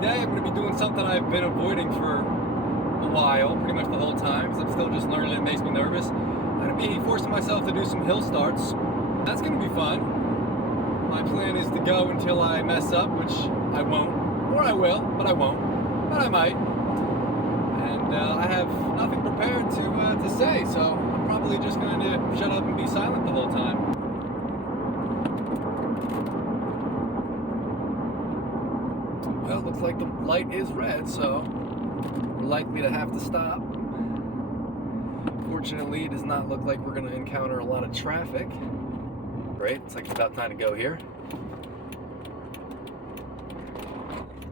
Today I'm going to be doing something I've been avoiding for a while, pretty much the whole time, because I'm still just learning. It makes me nervous. I'm going to be forcing myself to do some hill starts. That's going to be fun. My plan is to go until I mess up, which I won't, or I will, but I won't, but I might. And I have nothing prepared to say, so I'm probably just going to shut up and be silent the whole time. Well, looks like the light is red, so we're likely to have to stop. Fortunately, it does not look like we're going to encounter a lot of traffic. Great, looks like it's about time to go here.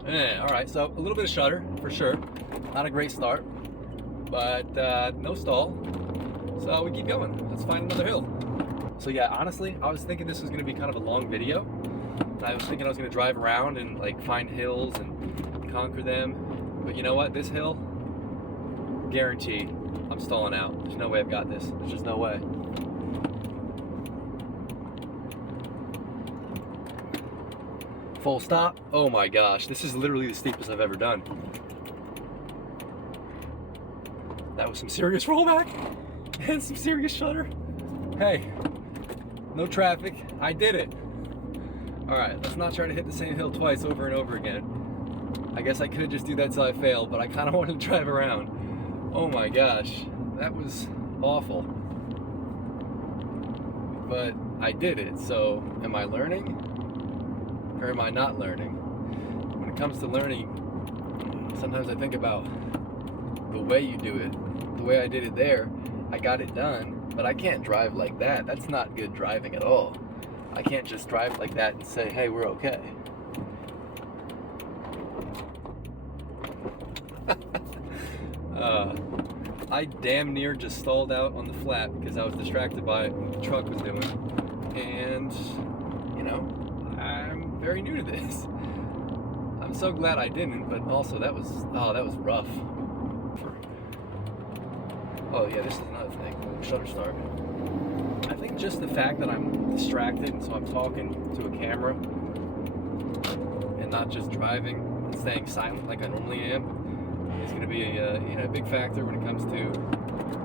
Yeah, alright, so a little bit of shudder, for sure. Not a great start, but no stall. So we keep going. Let's find another hill. So yeah, honestly, I was thinking this was going to be kind of a long video. I was thinking I was going to drive around and like find hills and conquer them. But you know what? This hill, guaranteed, I'm stalling out. There's no way I've got this. There's just no way. Full stop. Oh my gosh, this is literally the steepest I've ever done. That was some serious rollback and some serious shudder. Hey, no traffic. I did it. All right, let's not try to hit the same hill twice over and over again. I guess I could just do that till I fail, but I kind of wanted to drive around. Oh my gosh, that was awful. But I did it, so am I learning or am I not learning? When it comes to learning, sometimes I think about the way you do it. The way I did it there, I got it done, but I can't drive like that. That's not good driving at all. I can't just drive like that and say, hey, we're okay. I damn near just stalled out on the flat because I was distracted by what the truck was doing. And, you know, I'm very new to this. I'm so glad I didn't, but also that was rough. Oh yeah, this is another thing. Shutter start. I think just the fact that I'm distracted and so I'm talking to a camera and not just driving and staying silent like I normally am is going to be a big factor when it comes to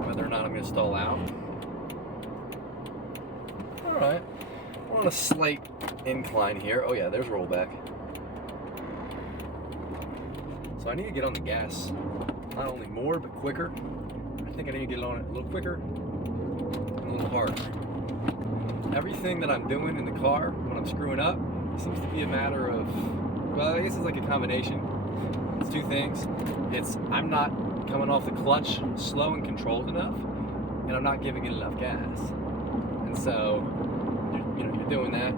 whether or not I'm going to stall out. All right, we're on a slight incline here. Oh yeah, there's rollback. So I need to get on the gas, not only more but quicker. I think I need to get on it a little quicker and a little harder. Everything that I'm doing in the car when I'm screwing up seems to be a matter of, well, I guess it's like a combination. It's two things. It's I'm not coming off the clutch slow and controlled enough, and I'm not giving it enough gas. And so, you're doing that,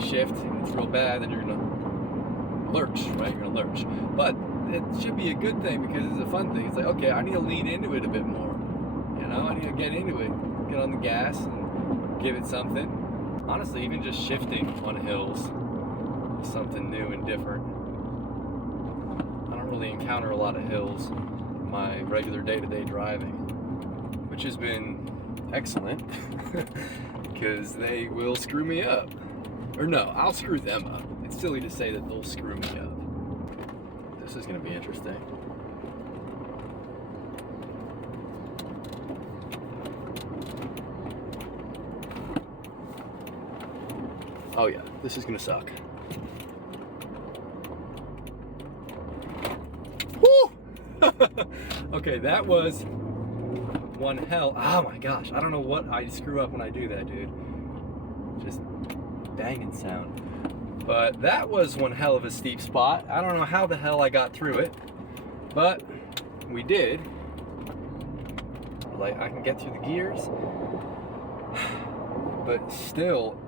you shift, and it's real bad, then you're gonna lurch, right? You're gonna lurch. But it should be a good thing because it's a fun thing. It's like, okay, I need to lean into it a bit more. I need to get into it, get on the gas and give it something. Honestly, even just shifting on hills is something new and different. I don't really encounter a lot of hills in my regular day-to-day driving, which has been excellent because they will screw me up. Or no, I'll screw them up. It's silly to say that they'll screw me up. This is going to be interesting. Oh yeah, this is gonna suck. Woo! Okay, that was one hell. Oh my gosh, I don't know what I screw up when I do that, dude. Just banging sound. But that was one hell of a steep spot. I don't know how the hell I got through it, but we did. Like, I can get through the gears, but still,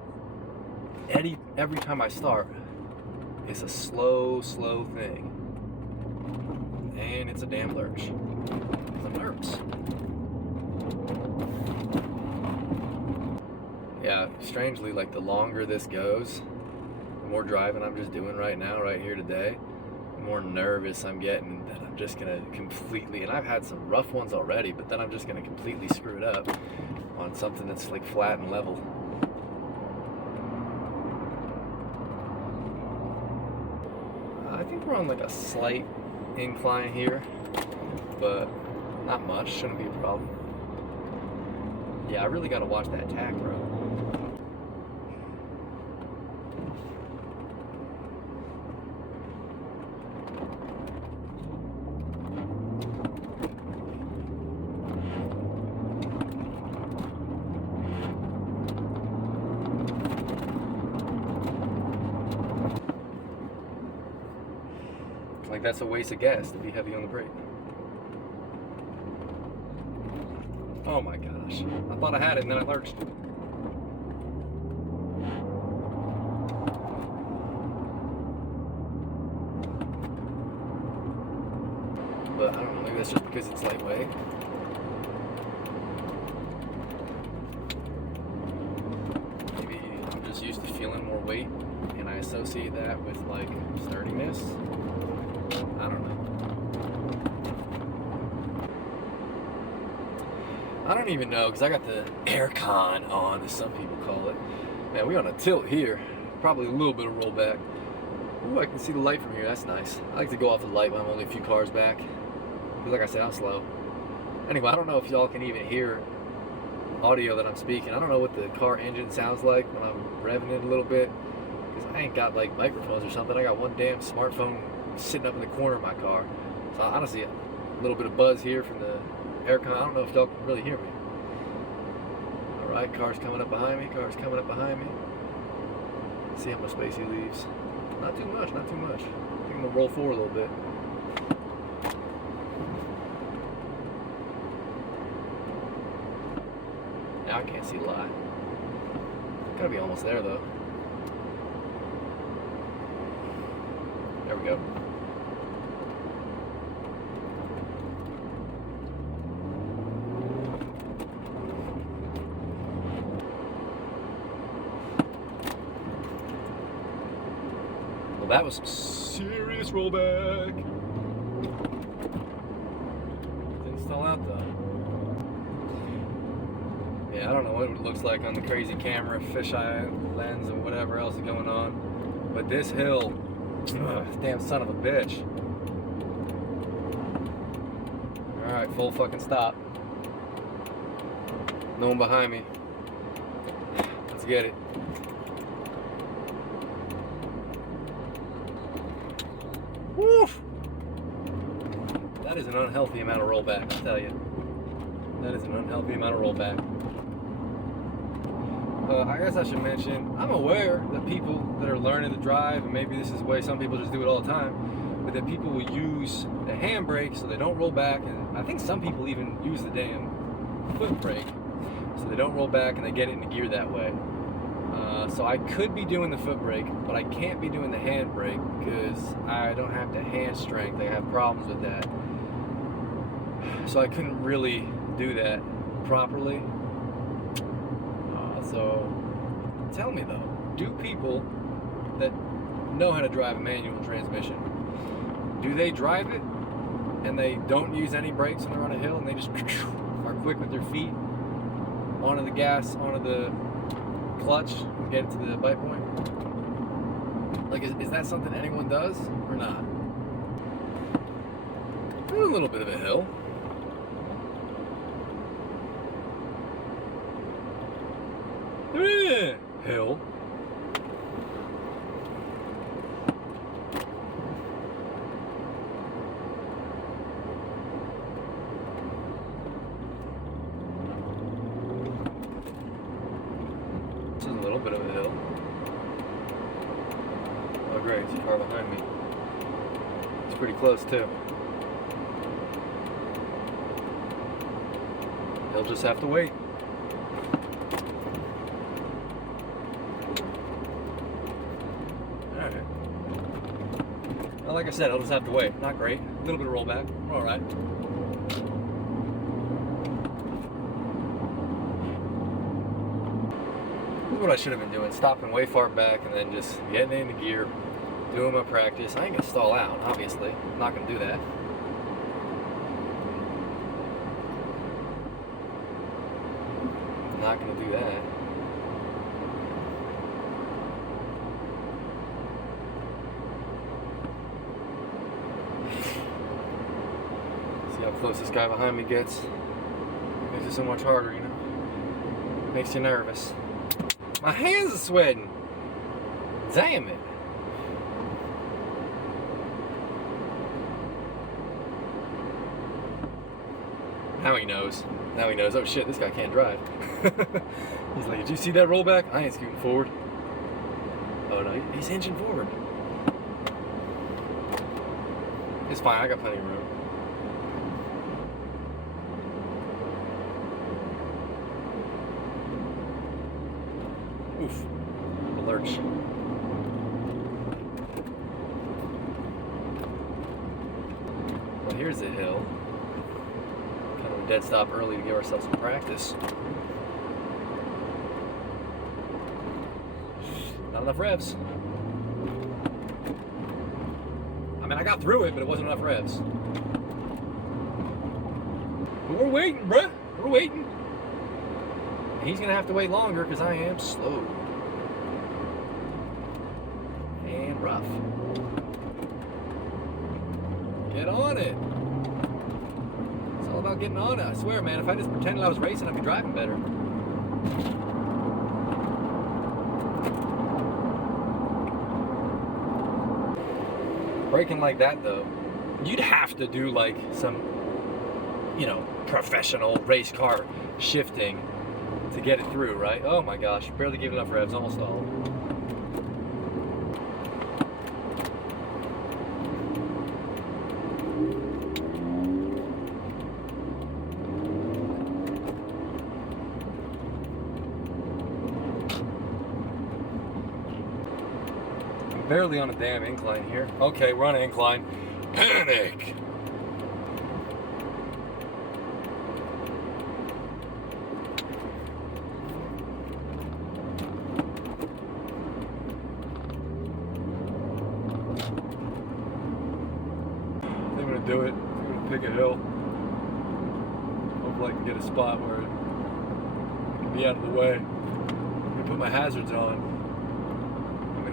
every time I start, it's a slow thing. And it's a damn lurch. I'm nervous. Yeah, strangely, like the longer this goes, the more driving I'm just doing right now, right here today, the more nervous I'm getting that I'm just gonna completely, and I've had some rough ones already, but then I'm just gonna completely screw it up on something that's like flat and level. I think we're on like a slight incline here, but not much. Shouldn't be a problem. Yeah, I really got to watch that tack, bro. Like, that's a waste of gas to be heavy on the brake. Oh my gosh. I thought I had it and then I lurched. But I don't know, maybe that's just because it's lightweight. Maybe I'm just used to feeling more weight and I associate that with like sturdiness. I don't know. I don't even know, because I got the aircon on, as some people call it. Man, we on a tilt here. Probably a little bit of rollback. Ooh, I can see the light from here. That's nice. I like to go off the light when I'm only a few cars back. Because like I said, I'm slow. Anyway, I don't know if y'all can even hear audio that I'm speaking. I don't know what the car engine sounds like when I'm revving it a little bit. Because I ain't got like microphones or something. I got one damn smartphone sitting up in the corner of my car. So honestly, a little bit of buzz here from the aircon. I don't know if y'all can really hear me. Alright, car's coming up behind me. Car's coming up behind me. Let's see how much space he leaves. Not too much, not too much. I think I'm going to roll forward a little bit. Now I can't see the line. Gotta be almost there though. There we go. Well, that was some serious rollback. Didn't stall out though. Yeah, I don't know what it looks like on the crazy camera, fisheye lens, and whatever else is going on. But this hill, damn son of a bitch. Alright, full fucking stop. No one behind me. Let's get it. Woof! That is an unhealthy amount of rollback, I'll tell you. That is an unhealthy amount of rollback. I guess I should mention, I'm aware that people that are learning to drive, and maybe this is the way some people just do it all the time, but that people will use the handbrake so they don't roll back, and I think some people even use the damn foot brake so they don't roll back and they get it into gear that way. So I could be doing the foot brake, but I can't be doing the handbrake because I don't have the hand strength. I have problems with that. So I couldn't really do that properly. So tell me though, do people that know how to drive a manual transmission, do they drive it and they don't use any brakes when they're on a hill and they just are quick with their feet onto the gas, onto the clutch, and get it to the bite point? Like, is that something anyone does or not? A little bit of a hill. Hill. This is a little bit of a hill. Oh great, it's a car behind me. It's pretty close too. He'll just have to wait. Well, like I said, I'll just have to wait. Not great. A little bit of rollback. We're all right. This is what I should have been doing. Stopping way far back and then just getting into gear, doing my practice. I ain't going to stall out, obviously. I'm not going to do that. I'm not going to do that. close this guy behind me gets, makes it so much harder, you know? Makes you nervous. My hands are sweating. Damn it. Now he knows. Now he knows. Oh shit, this guy can't drive. He's like, did you see that rollback? I ain't scooting forward. Oh no, he's hinging forward. It's fine, I got plenty of room. Oof. A lurch. Well, here's the hill. Kind of a dead stop early to give ourselves some practice. Not enough revs. I mean, I got through it, but it wasn't enough revs. But we're waiting, bruh. We're waiting. He's gonna have to wait longer because I am slow. And rough. Get on it. It's all about getting on it. I swear, man, if I just pretended I was racing, I'd be driving better. Braking like that, though, you'd have to do like some, you know, professional race car shifting to get it through, right? Oh my gosh, barely gave enough revs, almost all. Barely on a damn incline here. Okay, we're on an incline. Panic! I'm gonna do it. I'm gonna pick a hill. Hopefully I can get a spot where it can be out of the way. I'm gonna put my hazards on.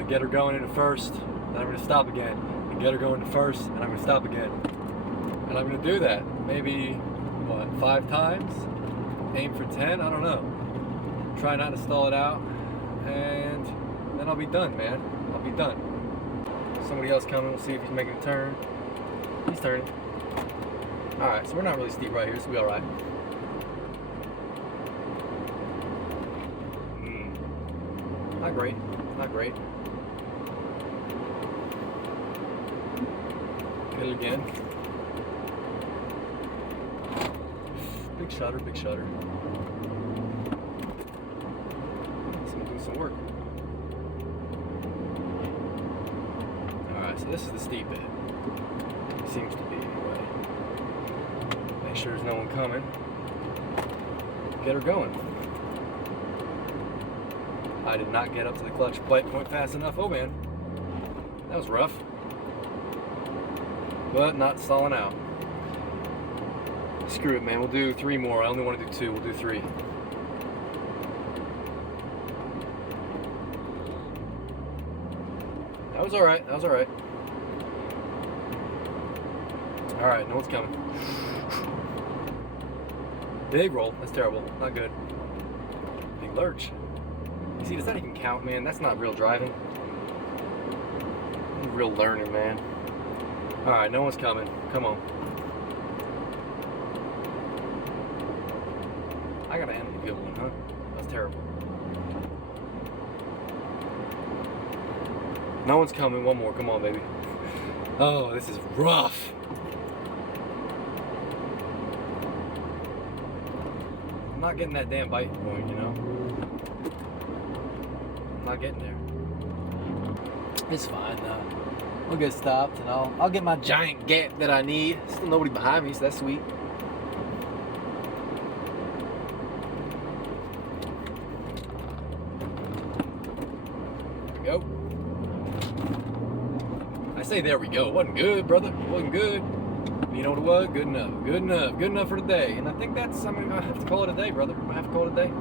Get her going into first, then I'm going to stop again. And get her going to first, and I'm going to stop again. And I'm going to do that maybe, what, 5 times? Aim for 10? I don't know. Try not to stall it out, and then I'll be done, man. I'll be done. Somebody else coming, we'll see if he's making a turn. He's turning. Alright, so we're not really steep right here, so we'll be alright. Not great. Not great. Hit it again. Big shutter, big shutter. Someone doing some work. Alright, so this is the steep bit. Seems to be, anyway. Make sure there's no one coming. Get her going. I did not get up to the clutch plate point fast enough. Oh man, that was rough. But not stalling out. Screw it, man. We'll do 3 more. I only want to do 2. We'll do 3. That was alright. That was alright. Alright, no one's coming. Big roll. That's terrible. Not good. Big lurch. See, does that even count, man? That's not real driving. Real learning, man. Alright, no one's coming. Come on. I gotta end the good one, huh? That's terrible. No one's coming. One more. Come on, baby. Oh, this is rough. I'm not getting that damn bite point, you know? Not getting there. It's fine though. We'll get stopped and I'll get my giant gap that I need. Still nobody behind me, so that's sweet. There we go. I say there we go. It wasn't good, brother. It wasn't good. You know what it was? Good enough. Good enough. Good enough for today. And I think that's, I'm gonna have to call it a day, brother. I'm gonna have to call it a day.